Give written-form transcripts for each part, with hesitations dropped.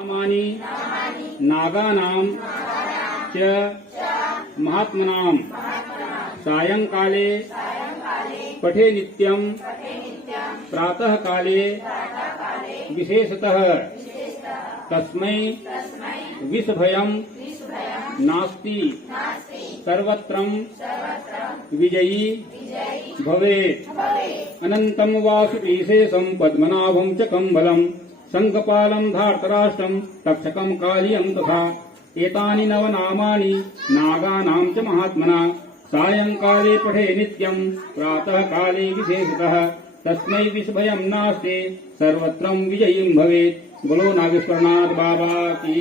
नामानि नागानां च महात्मनां सायंकाले पठे नित्यं प्रातः काले विशेषतः तस्मै विषभयं नास्ति सर्वत्रं विजयी भवेत्। अनन्तं वासुविशेषं पद्मनाभं च कम्बलं शङ्खपालं धार्तराष्ट्रं तक्षकं कालियं तथा एतानि नवनामानि नागानां च महात्मना सायंकाले पठे नित्यं प्रातः काले विशेषतः तस्मै विषभयं नास्ति सर्वत्रं विजयी भवेत्। बोलो नागेश्वरनाथ बाबा की।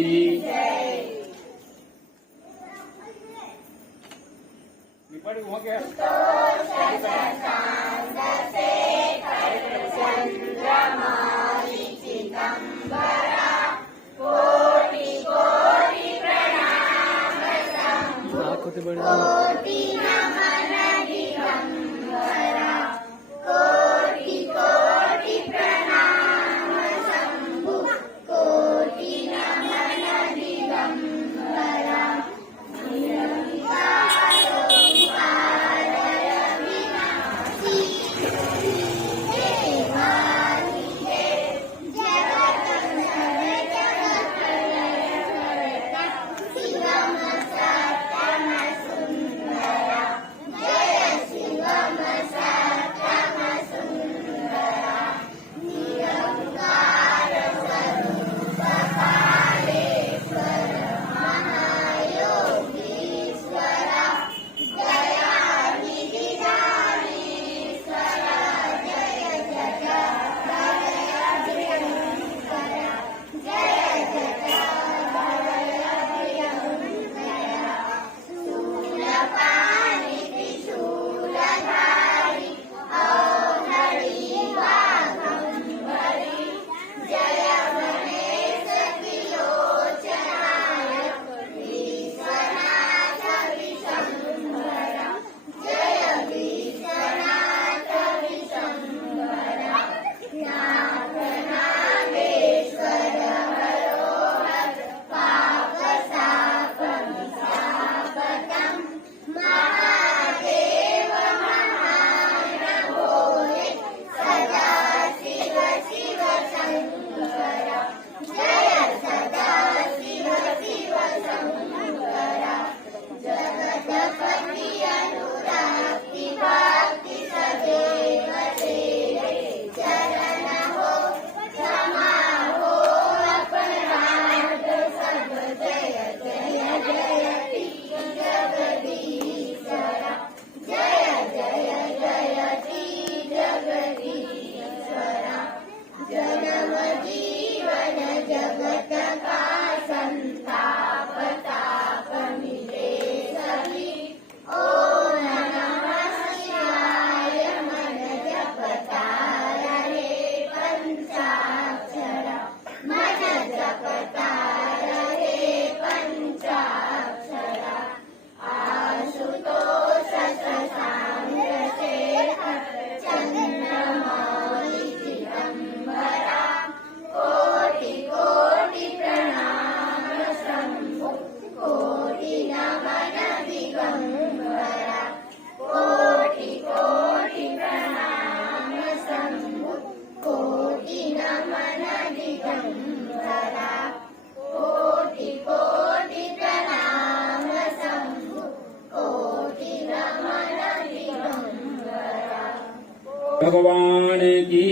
भगवान की।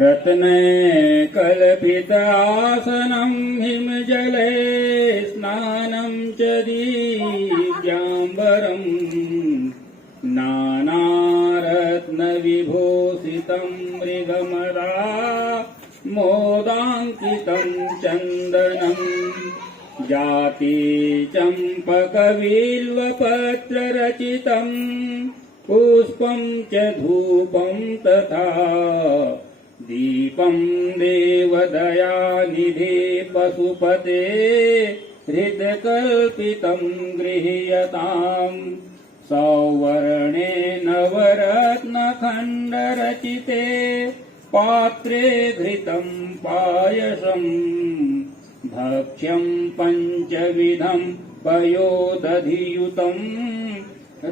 रत्ने कल्पितासनं हिमजले स्नानं च दिव्याम्बरम् नानारत्नविभूषितं मृगमदा मोदाङ्कितं चन्दनम् जाति चम्पकबिल्वपत्ररचितं पुष्पं च धूपं तथा दीपं देवदयानिधे पशुपते हृदकल्पितं गृह्यताम् सौवर्णे नवरत्नखण्डरचिते पात्रे घृतं पायसम् भक्ष्यं पञ्चविधं पयोदधियुतम्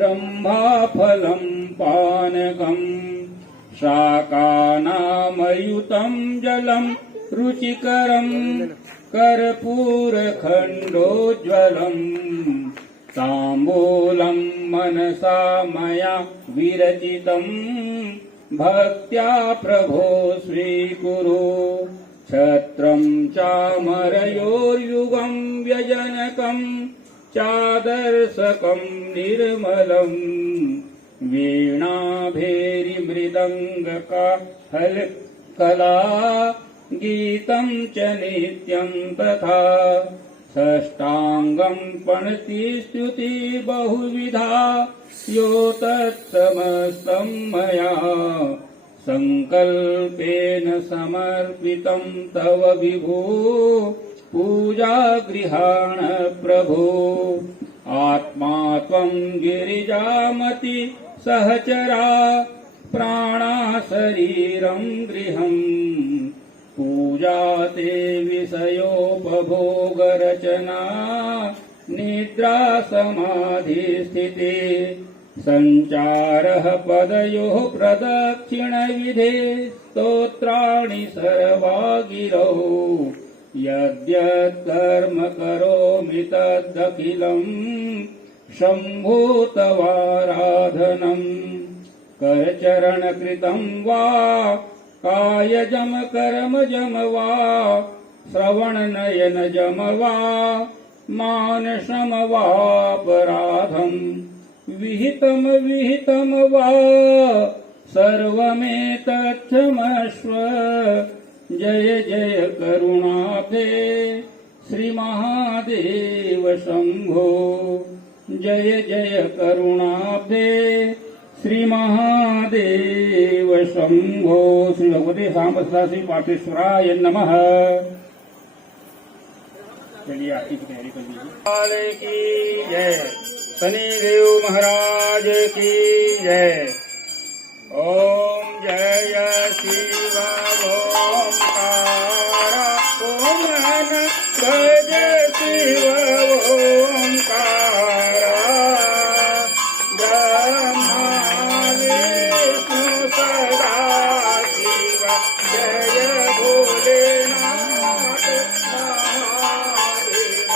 रम्भाफलं पानकम् शाकानामयुतं जलं रुचिकरम् कर्पूरखण्डोज्ज्वलम् ताम्बूलं मनसा मया विरचितम् भक्त्या प्रभो स्वीकुरु छत्रं चामरयोर्युगं व्यजनकम् चादर्शकं निर्मलम् वीणाभेरिमृदङ्गकाहलकला गीतं च नित्यं तथा षष्टाङ्गं पणतिस्तुति बहुविधा यो तत्समस्तं मया सङ्कल्पेन समर्पितं तव विभो पूजागृहाण प्रभो आत्मा त्वं गिरिजामति सहचरा प्राणा शरीरं गृहम् पूजा ते विषयोपभोगरचना निद्रा समाधिस्थिते सञ्चारः पदयोः प्रदक्षिणविधे स्तोत्राणि सर्वा गिरौ यद्यत् कर्म करोमि तदखिलम् शम्भो तवाराधनम् करचरणकृतं वा कायजम कर्मजम वा श्रवणनयनजम वा मानसम वापराधम् विहितं वा सर्वमेतत्क्षमस्व जय जय करुणाब्धे श्रीमहादेव शम्भो जय जय करुणाब्धे श्रीमहादेव शम्भो। श्री भगवते सांब सदा श्री पार्थेश्वराय नमः। चलिए आरती की तैयारी कर लीजिए। की जय। शनिदेव महाराज की जय। ओम जय शिव ओंकार ओम मन भज शिव ओंकार ब्रह्मा विष्णु सदा शिव जय भोलेनाथ महादेव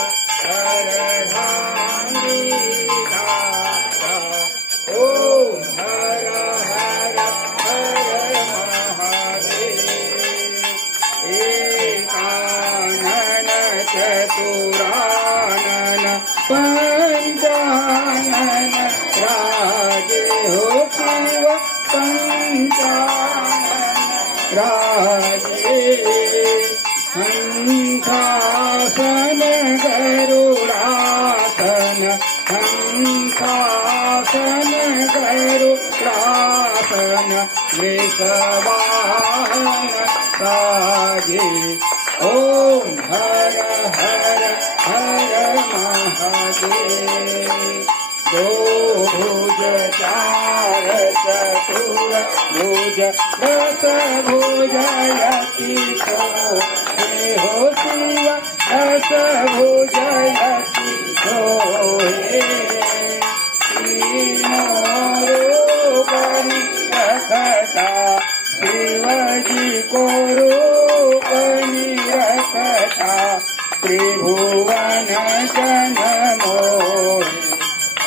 हर धामी दाता ओम हर हर हर महादेव एकानन चतुरानन पंचानन राजे हो शिव पंचानन राजे हंसासन गरुडासन हंसासन गरुडासन वृषवाहन साजे ओम हर हर हर महादेव दो भुज चार चतुर भुज दस भुज यति हे हो शिव दस भुज यति हे तीनों रखता शिवजी को रूपनी रखता त्रिभुवन जन मोहि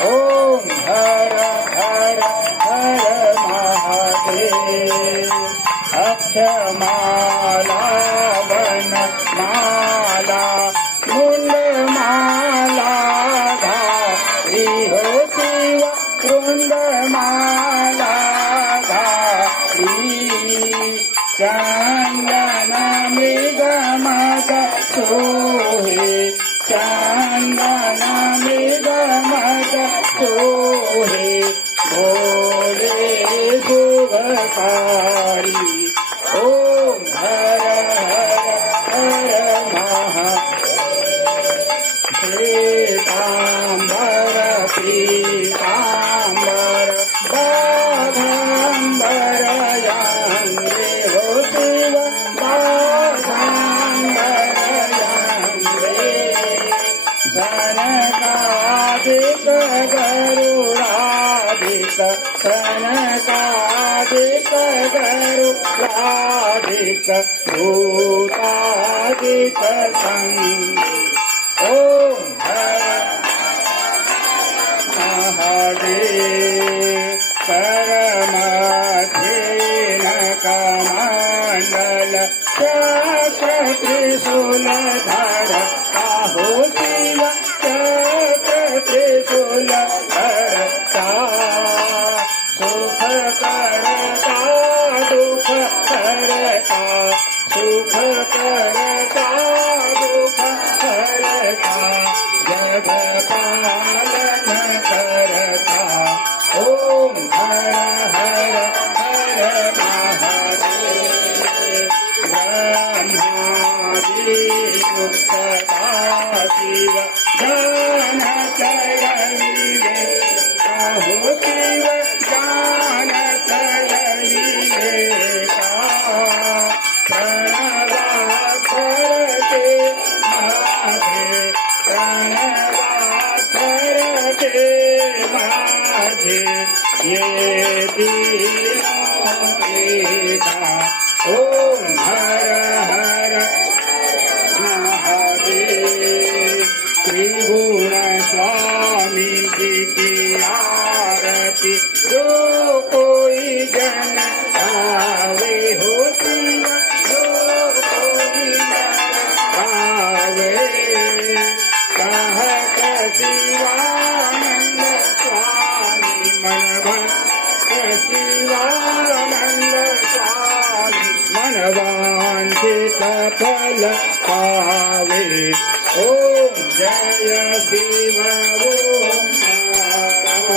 ओम हर हर हर महादेव अक्षमाला वन माला मुंड माला धारी हो शिव वृंद माला धारी चंदन मृगमद सोहे चंदन मृगमद सोहे भोले शुभकारी ओम हर हर हर श्वेतांबर पीतांबर बाघंबर यांगे हो सनकादिक गरुडादिक सनकादिक गरुडादिक भूतादिक संग ओम हर महादेव परमाधीन कमंडल चक्र त्रिशूलधर साहो शिव चक्र त्रिशूलधर सुख करता दुख करता सुख करता दुख करता जग पालन करता ओम हर हर हर महादेव ब्रह्मादिषु सदा शिव जानत रविरे साहो शिव जानत रविरे प्रणवाक्षरते माधे प्रणवाक्षरते माधे ये तीनों एका ओम हर हर महादेव त्रिगुण स्वामी जी की आरती जो कोई जन आवे हो शिव जो कोई जन आवे कहत शिवानंद स्वामी मन शिवानंद स्वामी मनवांछित फल पावे ओम जय शिव ओम नारायण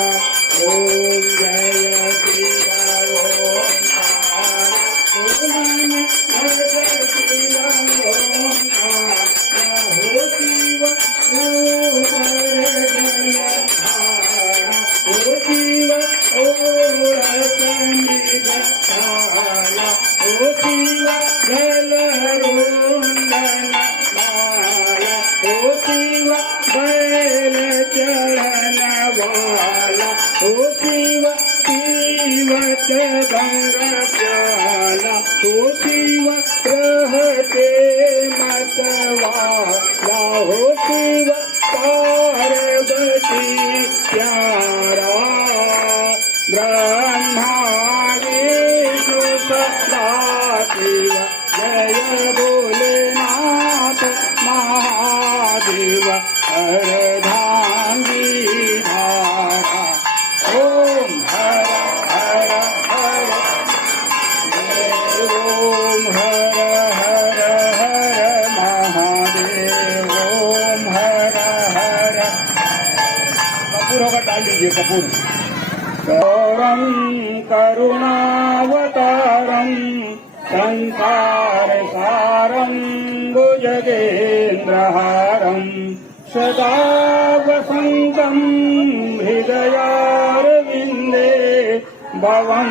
ओम जय शिव ओम नारायण जय शिव ओम नारायण हो शिव ओम हो शिव ओम रतनिधारा हो शिव जलरोन्दन माला हो शिव बैल चरण वाला हो शिव शिवत गंगा प्याला हो शिव रहते मतवाला हो शिव पार्वती प्यारा ब्रह्मा विष्णु सदा शिव जय भोलेनाथ महादेव अर्धांगी धारा ओम हर हर हर ओम हर हर हर महादेव ओम हर हर कपूर होगा डाल दीजिए कपूर गौरम करुणावतारम संसार सारं भुजगेन्द्रहारं सदा वसन्तं हृदयारविन्दे भवं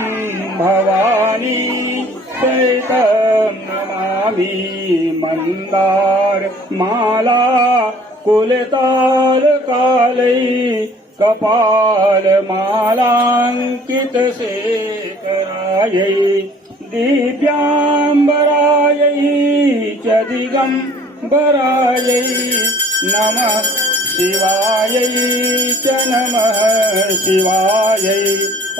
भवानी सहितं नमामि मन्दार माला कुलताल कालै कपाल मालांकित शेखरायै दिव्यांबरायै च दिगंबरायै नमः शिवायै च नमः शिवायै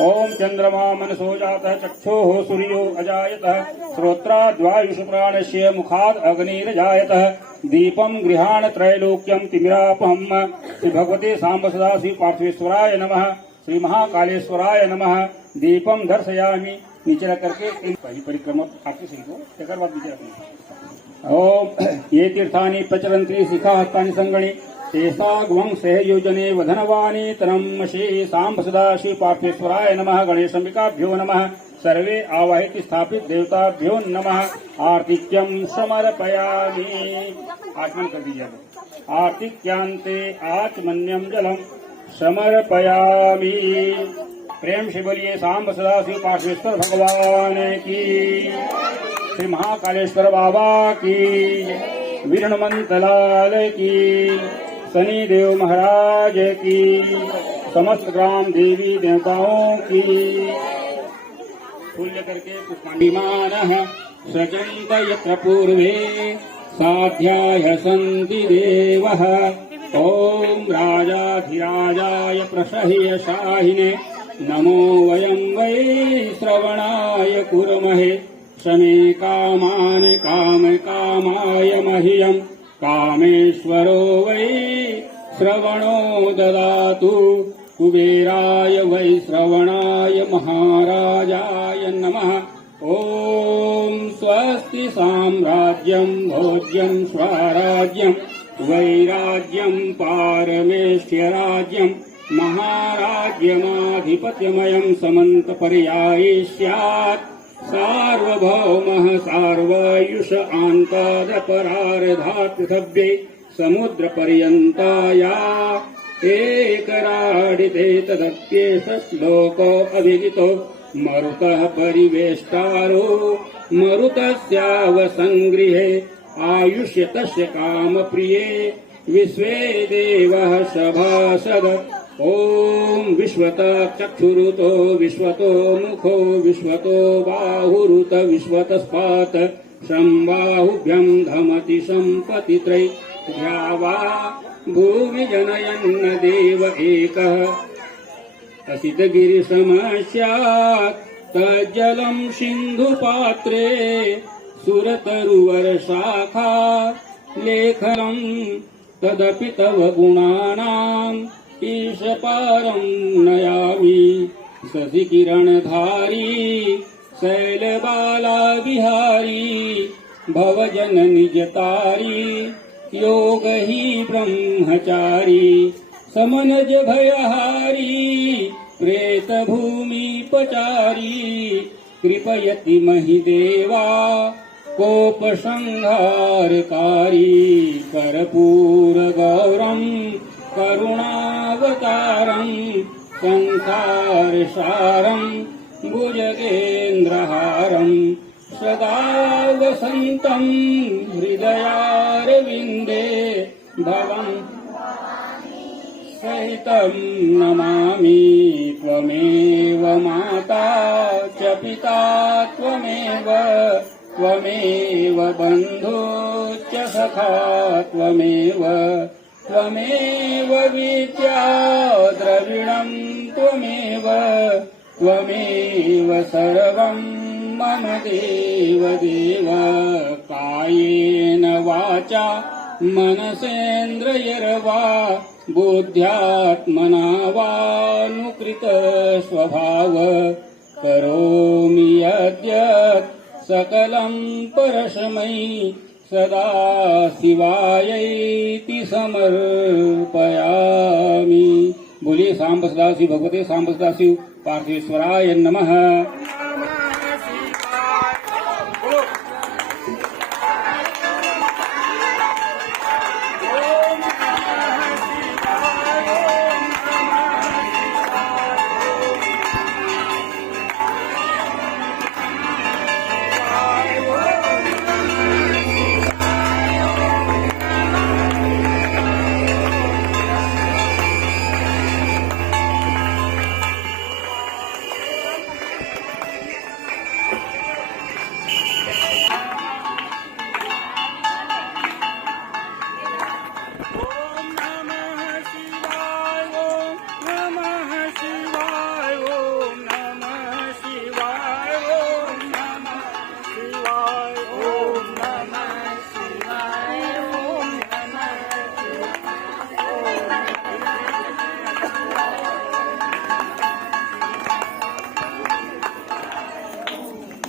ओम चंद्रमा मनसो जातः चक्षुः सूर्यो अजायतः श्रोत्राद्वायुष प्राणस्य मुखाद् अग्निर्जायतः दीपं गृहाण त्रैलोक्यं तिमिरापहम् श्री भगवते सांब सदा श्री पार्थेश्वराय नमः श्री महाकालेश्वराय नमः दीपम दर्शयामि नीचे रख करके पहली परिक्रमा आपके सही को एक बात नीचे रखना ओम ये तीर्थानि प्रचरन्ति शिखा हस्तानि संगणि शेषाग्वं सहयोजने वधनवाणी तनमशे सांब सदा श्री पार्थेश्वराय नमः गणेशंबिकाभ्यो नमः सर्वे आवाहित स्थापित देवताभ्यो नमः आर्तिक्यं समर्पयामि आचमन कर दीजिए आर्तिक्यांते आचमन्यं जलम समर्पयामि प्रेम से बोलिए सांब सदा श्री पार्थेश्वर भगवान की श्री महाकालेश्वर बाबा की वीरणमंत लाल की शनि देव महाराज की, समस्त ग्राम देवी देवताओं की। तुल्य करके पुष्पाणिमानः सृजन्त यत्र पूर्वे साध्याय सन्ति देवः। ॐ राजाधिराजाय प्रसह्यशाहिने नमो वयं वै श्रवणाय कुर्महे। शमे कामान् कामकामाय मह्यं कामेश्वरो वै श्रवणो ददातु। कुबेराय वै श्रवणाय महाराजाय नमः। ॐ स्वस्ति साम्राज्यं भोज्यं स्वराज्यं वैराज्यं पारमेष्ठ्यराज्यं महाराज्यमाधिपत्यमयं समन्तपर्यायी स्यात्। सार्वभौमः सार्वायुष आन्तादपरार्धात्सभ्ये समुद्रपर्यन्ताया एकराडिते तदप्येष श्लोको अभिहितो मरुतः परिवेष्टारो मरुतस्यावसङ्गृहे आयुष्य तस्य कामप्रिये विश्वे देवः सभासद। ॐ विश्वतो चक्षुरुतो विश्वतो मुखो विश्वतो बाहुरुत विश्वतस्पात् संबाहुभ्यं धमति सम्पतित्रैर्या वा भूमि जनयन्न देव एकः असितगिरिसमस्यात् तज्जलं सिन्धुपात्रे सुरतरुवर्षाखा लेखनं तदपि तव गुणानाम् ईशपारं नयामि। शशिकिरणधारी शैलबाला विहारी भवजन निजतारी योग ही ब्रह्मचारी समनज भयहारी प्रेतभूमिपचारी कृपयति महिदेवा कोपसंहारकारी कर्पूरगौरं करुणावतारं संसारसारं भुजगेन्द्रहारं सदा वसन्तं हृदयारविन्दे भवं सहितं नमामि। त्वमेव माता च पिता त्वमेव बन्धुश्च सखा त्वमेव विद्या द्रविणं त्वमेव सर्वं मम देव देव। कायेन वाचा मनसेन्द्रियैर्वा बुद्ध्यात्मना वानुकृत स्वभाव करोमि यद्यत् सकलं परस्मै सदा शिवायैति समर्पयामि। बोलिए सांब सदाशिव भगवते सांब सदाशिव पार्थेश्वराय नमः।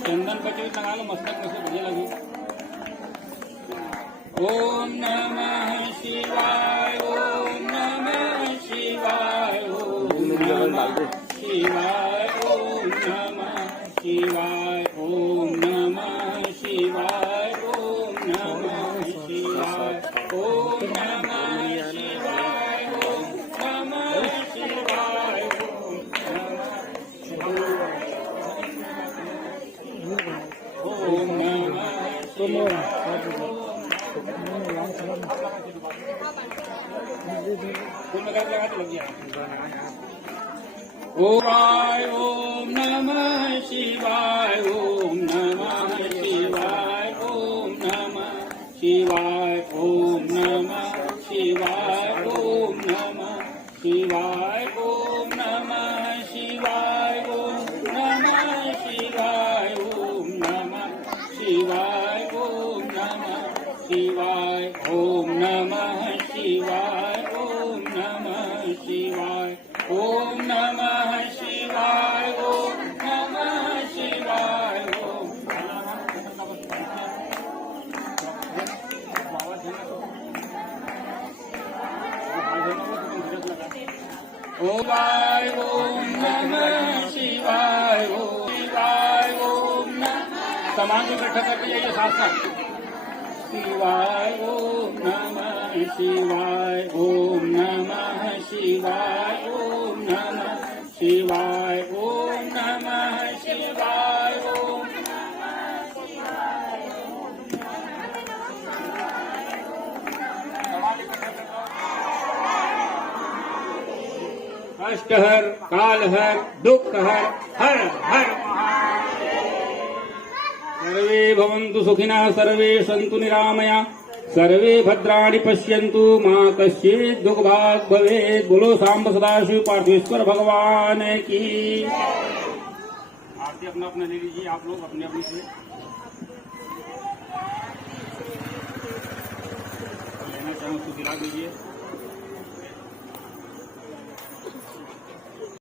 चंदन पचड़ी लगा लो, मस्तक कैसे बढ़िया लगे। ओम नमः शिवाय, ओम नमः शिवाय, ओम नमः शिवाय, ओम नमः शिवाय, ओम नमः शिवाय, ओम नमः शिवाय, ओम नमः शिवाय, ओम नमः शिवाय, ओम नमः शिवाय। ओम नमः शिवाय, ओम नमः शिवाय, ओम नमः शिवाय, ओम नमः शिवाय, ओम नमः शिवाय, ओम नमः शिवाय, ओम नमः शिवाय, ओम नमः शिवाय, ओम नमः शिवाय, ओम नमः शिवाय, ओम नमः शिवाय, ओम नमः शिवाय, ओम नमः शिवाय, ओम शिवाय, ओम नमः शिवाय, ओम शिवाय, ओम नमः समान को इकट्ठा करके जाइए साथ साथ। शिवाय, ओम नमः शिवाय, ओम नमः शिवाय, ओम नमः शिवाय, ओम नमः शिवाय, ओम अष्टहर कालहर दुःखहर हर हर सर्वे भवन्तु सुखिनः, सर्वे सन्तु निरामया, सर्वे भद्राणि पश्यन्तु, मा कश्चित् दुःखभाग् भवेत्। बोलो सांब सदाशिव पार्थेश्वर भगवान की। आरती अपना अपना ले लीजिए, आप लोग अपने अपने से लेना चाहो तो दिला दीजिए।